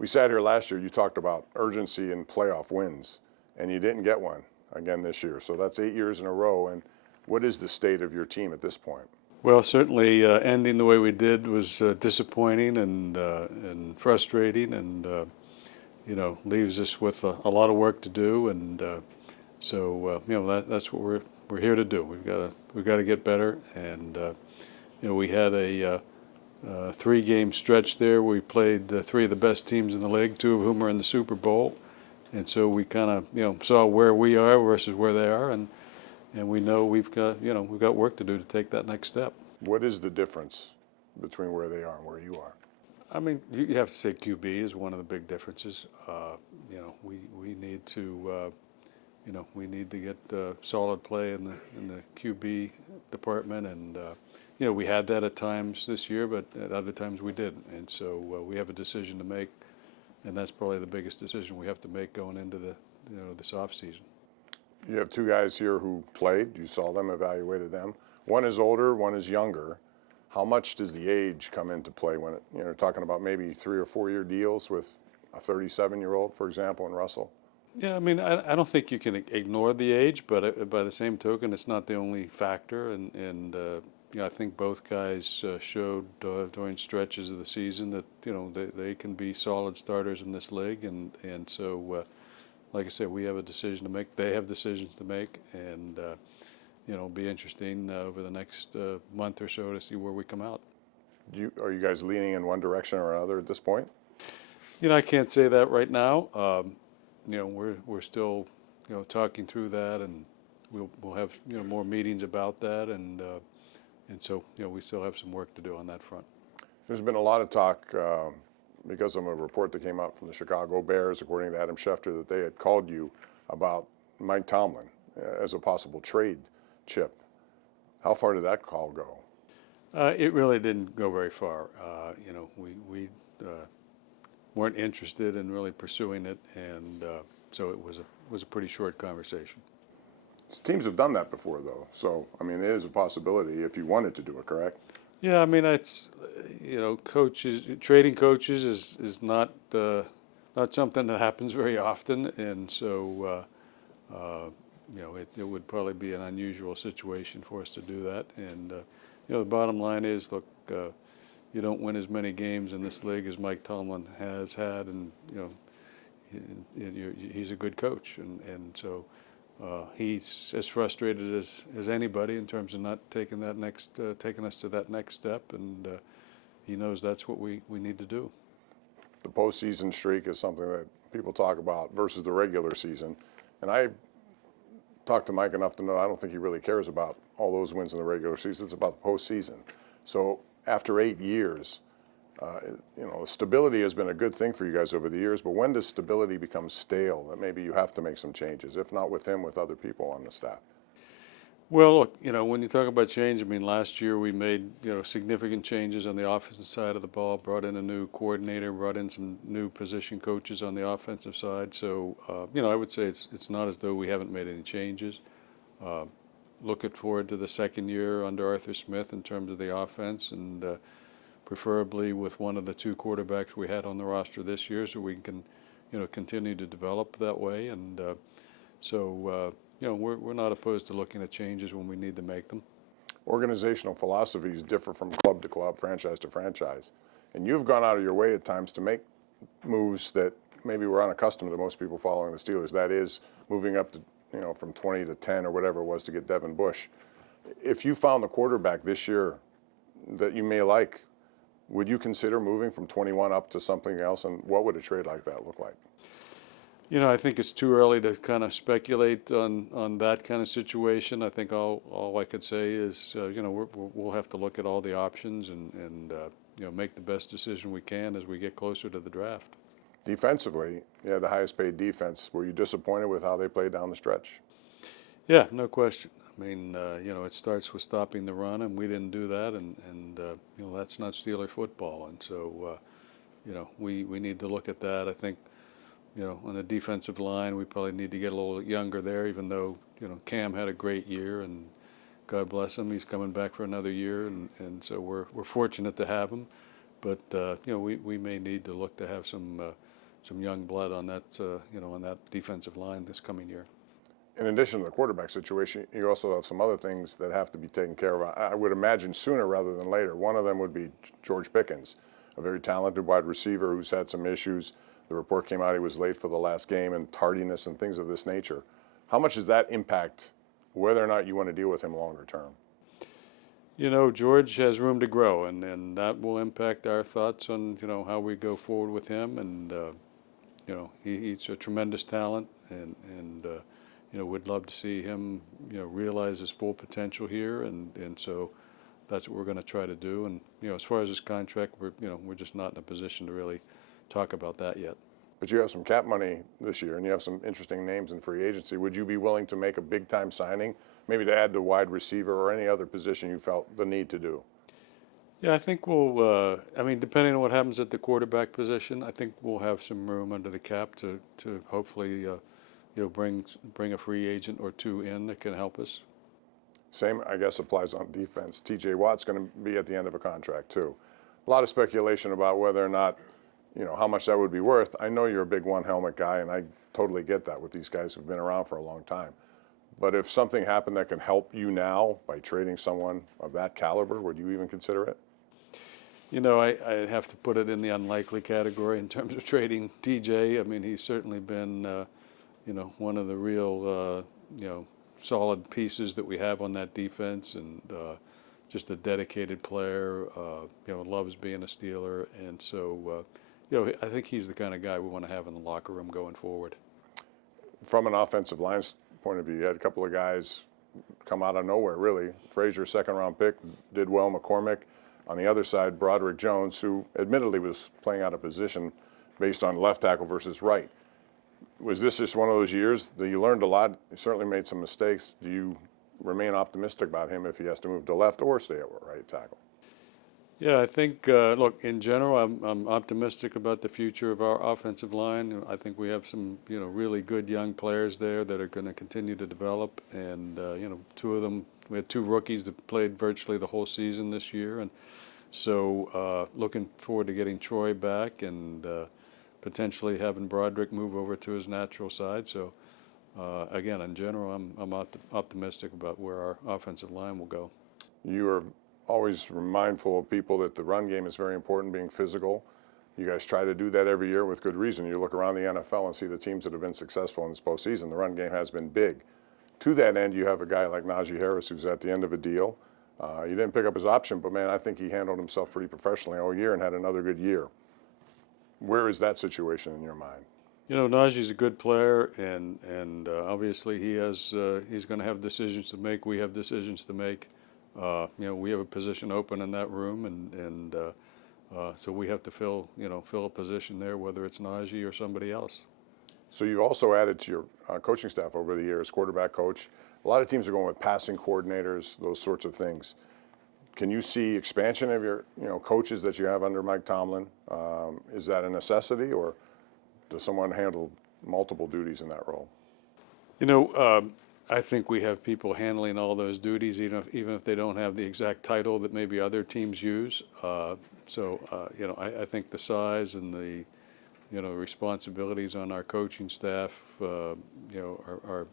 We sat here last year, you talked about urgency in playoff wins, and you didn't get one again this year. So that's 8 years in a row. And what is the state of your team at this point? Well, certainly ending the way we did was disappointing and frustrating, and leaves us with a lot of work to do. And that's what we're here to do. We've got to get better. And we had a 3-game stretch there. We played 3 of the best teams in the league, 2 of whom are in the Super Bowl, and so we kind of saw where we are versus where they are, and we know we've got work to do to take that next step. What is the difference between where they are and where you are? I mean, you have to say QB is one of the big differences. We need to get solid play in the QB department, and we had that at times this year, but at other times we didn't. And so we have a decision to make, and that's probably the biggest decision we have to make going into this off season. You have 2 guys here who played. You saw them, evaluated them. One is older, one is younger. How much does the age come into play when you're talking about maybe 3 or 4 year deals with a 37-year-old, for example, in Russell? Yeah, I mean, I don't think you can ignore the age, but by the same token, it's not the only factor. And I think both guys showed during stretches of the season that they can be solid starters in this league, and so like I said, we have a decision to make. They have decisions to make, and it'll be interesting over the next month or so to see where we come out. Are you guys leaning in one direction or another at this point? I can't say that right now. We're still talking through that, and we'll have more meetings about that, and so we still have some work to do on that front. There's been a lot of talk because of a report that came out from the Chicago Bears, according to Adam Schefter, that they had called you about Mike Tomlin as a possible trade chip. How far did that call go? It really didn't go very far. We weren't interested in really pursuing it, and so it was a pretty short conversation. Teams have done that before, though. So, I mean, it is a possibility if you wanted to do it, correct? Yeah, I mean, it's trading coaches is not something that happens very often, and so it would probably be an unusual situation for us to do that. And the bottom line is, look, you don't win as many games in this league as Mike Tomlin has had, and he's a good coach, and so he's as frustrated as anybody in terms of not taking us to that next step, and he knows that's what we need to do. The postseason streak is something that people talk about versus the regular season, and I talked to Mike enough to know I don't think he really cares about all those wins in the regular season. It's about the postseason. So after 8 years, stability has been a good thing for you guys over the years, but when does stability become stale, that maybe you have to make some changes, if not with him, with other people on the staff? Well, look, when you talk about change, I mean, last year we made, significant changes on the offensive side of the ball, brought in a new coordinator, brought in some new position coaches on the offensive side. So, I would say it's not as though we haven't made any changes. Looking forward to the second year under Arthur Smith in terms of the offense, and preferably with one of the 2 quarterbacks we had on the roster this year, so we can, continue to develop that way. And we're not opposed to looking at changes when we need to make them. Organizational philosophies differ from club to club, franchise to franchise, and you've gone out of your way at times to make moves that maybe were unaccustomed to most people following the Steelers. That is, moving up to from 20 to 10 or whatever it was to get Devin Bush. If you found the quarterback this year that you may like, would you consider moving from 21 up to something else, and what would a trade like that look like? I think it's too early to kind of speculate on that kind of situation. I think all I could say is, we'll have to look at all the options and make the best decision we can as we get closer to the draft. Defensively, you had the highest paid defense. Were you disappointed with how they played down the stretch? Yeah, no question. I mean, it starts with stopping the run, and we didn't do that, and that's not Steeler football. And so, we need to look at that. I think, on the defensive line, we probably need to get a little younger there, even though, Cam had a great year, and God bless him, he's coming back for another year, and so we're fortunate to have him. but we may need to look to have some young blood on that on that defensive line this coming year. In addition to the quarterback situation, you also have some other things that have to be taken care of. I would imagine sooner rather than later. One of them would be George Pickens, a very talented wide receiver who's had some issues. The report came out he was late for the last game and tardiness and things of this nature. How much does that impact whether or not you want to deal with him longer term? George has room to grow, and that will impact our thoughts on how we go forward with him. And he's a tremendous talent, and we'd love to see him realize his full potential here, and so that's what we're going to try to do. And as far as his contract, we're just not in a position to really talk about that yet. But you have some cap money this year, and you have some interesting names in free agency. Would you be willing to make a big-time signing, maybe to add to wide receiver or any other position you felt the need to do? Yeah, I think we'll. Depending on what happens at the quarterback position, I think we'll have some room under the cap to hopefully bring a free agent or two in that can help us. Same, I guess, applies on defense. T.J. Watt's going to be at the end of a contract too. A lot of speculation about whether or not, how much that would be worth. I know you're a big one helmet guy, and I totally get that with these guys who've been around for a long time. But if something happened that can help you now by trading someone of that caliber, would you even consider it? I have to put it in the unlikely category in terms of trading TJ. I mean, he's certainly been, one of the real, solid pieces that we have on that defense, and just a dedicated player. Loves being a Steeler, and so, I think he's the kind of guy we want to have in the locker room going forward. From an offensive line point of view, you had a couple of guys come out of nowhere, really. Frazier, second-round pick, did well. McCormick. On the other side, Broderick Jones, who admittedly was playing out of position based on left tackle versus right. Was this just one of those years that you learned a lot? You certainly made some mistakes. Do you remain optimistic about him if he has to move to left or stay at right tackle? Yeah, I think, look, in general, I'm optimistic about the future of our offensive line. I think we have some, really good young players there that are going to continue to develop. And, two of them, we had two rookies that played virtually the whole season this year. And so looking forward to getting Troy back and potentially having Broderick move over to his natural side. So, again, in general, I'm optimistic about where our offensive line will go. You are always mindful of people that the run game is very important, being physical. You guys try to do that every year with good reason. You look around the NFL and see the teams that have been successful in this postseason. The run game has been big. To that end, you have a guy like Najee Harris who's at the end of a deal. You didn't pick up his option, but, man, I think he handled himself pretty professionally all year and had another good year. Where is that situation in your mind? Najee's a good player, and obviously he's going to have decisions to make. We have decisions to make. We have a position open in that room, and so we have to fill a position there, whether it's Najee or somebody else. So you've also added to your coaching staff over the years, quarterback coach. A lot of teams are going with passing coordinators, those sorts of things. Can you see expansion of your coaches that you have under Mike Tomlin? Is that a necessity, or does someone handle multiple duties in that role? I think we have people handling all those duties, even if they don't have the exact title that maybe other teams use. I think the size and the responsibilities on our coaching staff, are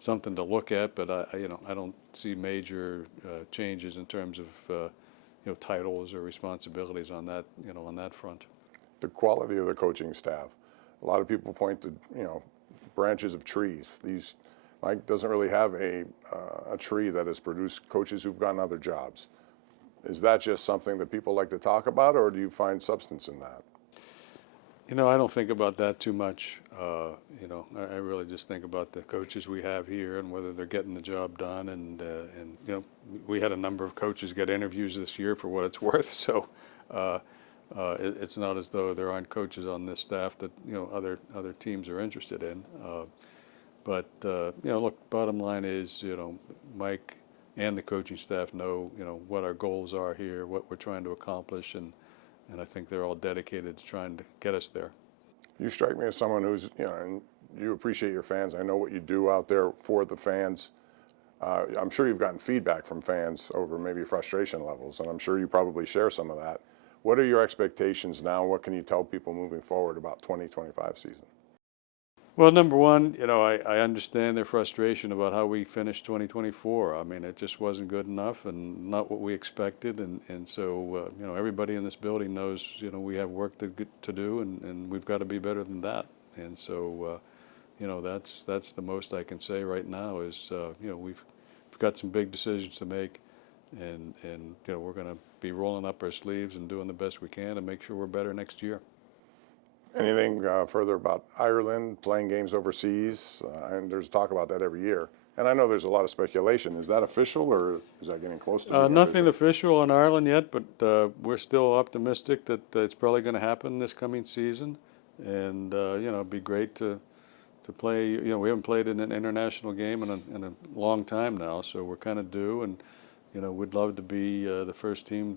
something to look at. But I don't see major changes in terms of titles or responsibilities on that on that front. The quality of the coaching staff. A lot of people point to branches of trees. Mike doesn't really have a tree that has produced coaches who've gotten other jobs. Is that just something that people like to talk about, or do you find substance in that? I don't think about that too much. I really just think about the coaches we have here and whether they're getting the job done. And we had a number of coaches get interviews this year for what it's worth. So it's not as though there aren't coaches on this staff that other teams are interested in. But look, bottom line is, Mike and the coaching staff know, what our goals are here, what we're trying to accomplish, and I think they're all dedicated to trying to get us there. You strike me as someone who's, and you appreciate your fans. I know what you do out there for the fans. I'm sure you've gotten feedback from fans over maybe frustration levels, and I'm sure you probably share some of that. What are your expectations now? What can you tell people moving forward about 2025 season? Well, number one, I understand their frustration about how we finished 2024. I mean, it just wasn't good enough and not what we expected. And so, everybody in this building knows, we have work to do, and we've got to be better than that. And so, that's the most I can say right now is, we've got some big decisions to make, and we're going to be rolling up our sleeves and doing the best we can to make sure we're better next year. Anything further about Ireland playing games overseas? And there's talk about that every year. And I know there's a lot of speculation. Is that official, or is that getting close to being Nothing official? official in Ireland yet, but we're still optimistic that it's probably going to happen this coming season. And it'd be great to play. We haven't played in an international game in a long time now, so we're kind of due. And we'd love to be the first team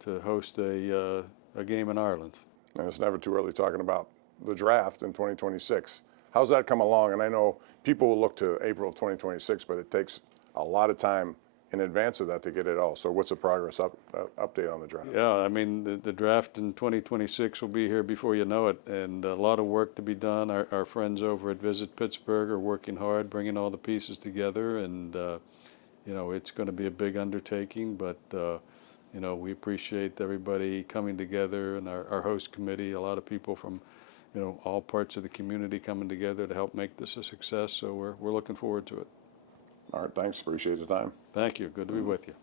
to host a game in Ireland. And it's never too early talking about the draft in 2026. How's that come along? And I know people will look to April of 2026, but it takes a lot of time in advance of that to get it all. So what's the progress update on the draft? Yeah, I mean, the draft in 2026 will be here before you know it, and a lot of work to be done. Our friends over at Visit Pittsburgh are working hard, bringing all the pieces together, and, it's going to be a big undertaking, but we appreciate everybody coming together, and our host committee, a lot of people from, all parts of the community coming together to help make this a success. So we're looking forward to it. All right, thanks. Appreciate the time. Thank you. Good to be with you.